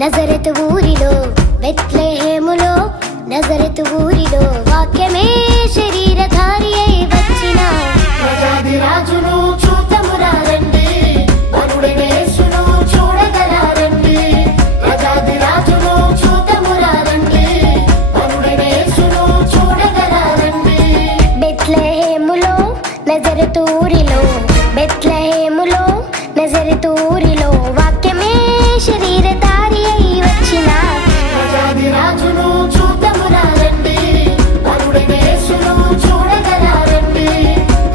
నజరతు ఊరిలో బెత్లెహేములో నజరతు ఊరిలో వాక్యమే శరీరధారి అయి వచ్చిన ప్రజాది రాజును చూద్దామురా రండి, వరుడైన యేసును చూడగలారండి. ప్రజాది రాజును చూద్దామురా రండి, వరుడైన యేసును చూడగలారండి. బెత్లెహేములో నజరతు ఊరిలో బెత్లెహేములో నజరతు ఊరిలో వాక్యమే శరీరధారి అయి వచ్చిన ప్రజాది రాజును చూద్దామురా రండి, వరుడైన యేసును చూడగలారండి.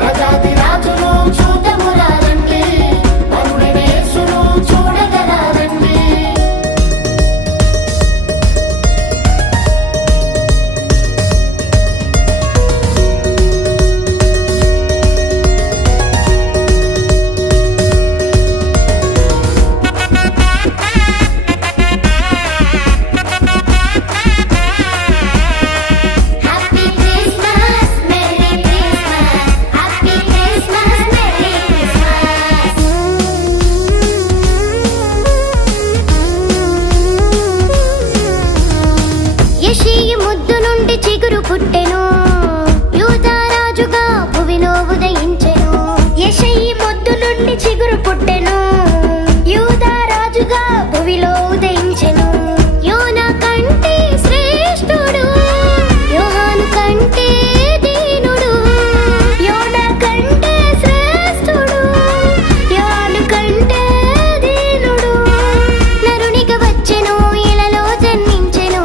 ప్రజాది రాజును చూద్దామురా రండి, వరుడైన యేసును చూడగలారండి. Happy Christmas merry Christmas happy Christmas merry Christmas యెషయి ముద్దు నుండి చిగురు పుట్టెను యూదా రాజుగా భువిలో ఉదయించెను యెషయి ముద్దు నుండి చిగురు పుట్టెను యూదా రాజుగా భువిలో ఉదయించెను యోనా కంటే శ్రేష్ఠుడు యోహాను కంటే దీనుడు యోనా కంటే శ్రేష్ఠుడు యోహాను కంటే దీనుడు నరునిగా వచ్చెను ఇలలో జన్మించెను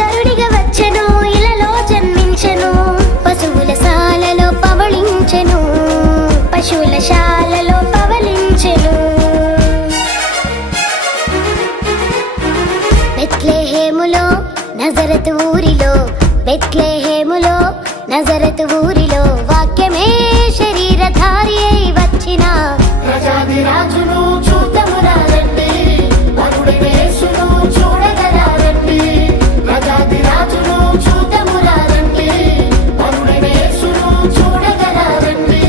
నరునిగా వచ్చెను ఇలలో జన్మించెను పశువుల శాలలో పవళించెను పశువుల శాలలో పవళించెను బెత్లెహేములో నజరతు ఊరిలో బెత్లెహేములో నజరతు ఊరిలో వాక్యమే శరీరధారి అయి వచ్చిన ప్రజాది రాజును చూద్దామురా రండి, వరుడైన యేసును చూడగలారండి. ప్రజాది రాజును చూద్దామురా రండి, వరుడైన యేసును చూడగలారండి.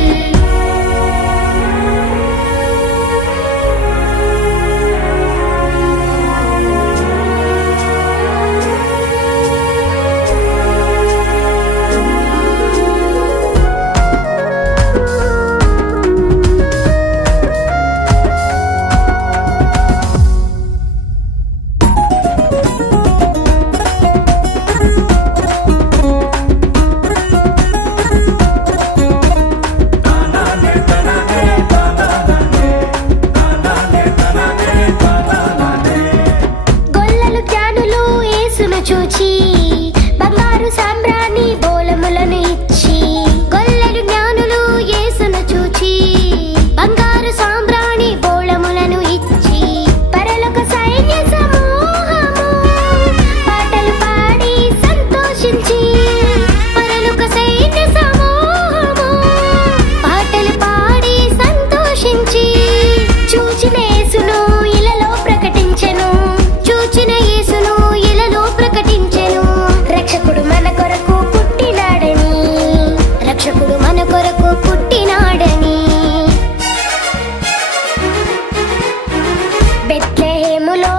గొల్లలు జ్ఞానులు యేసును చూచి బంగారు సాంబ్రాణి బోలములను ఇచ్చి గొల్లలు జ్ఞానులు యేసును చూచి బంగారు సాంబ్రాణి బోళములను ఇచ్చి పరలోక సైన్య సమూహము పాటలు పాడి సంతోషించి పరలోక సైన్య సమూహము పాటలు పాడి సంతోషించి చూచిన యేసును ఇలలో ప్రకటించెను చూచిన యేసును ఇలలో ప్రకటించెను రక్షకుడు మన కొరకు పుట్టినాడని రక్షకుడు మన కొరకు పుట్టినాడని బెత్లెహేములో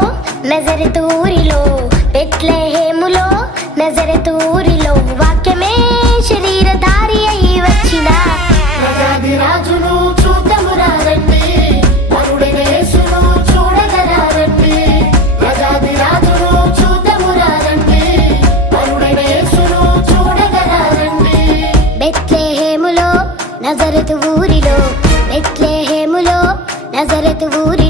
నజరతు ఊరిలో బెత్లెహేములో నజరతు ఊరిలో వాక్యమే శరీరధారి అయి వచ్చిన ప్రజాది రాజును చూద్దామురా రండి, వరుడైన యేసును చూడగలారండి. ప్రజాది రాజును చూద్దామురా రండి, వరుడైన యేసును చూడగలారండి. బెత్లెహేములో నజరతు ఊరిలో బెత్లెహేములో నజరతు ఊరిలో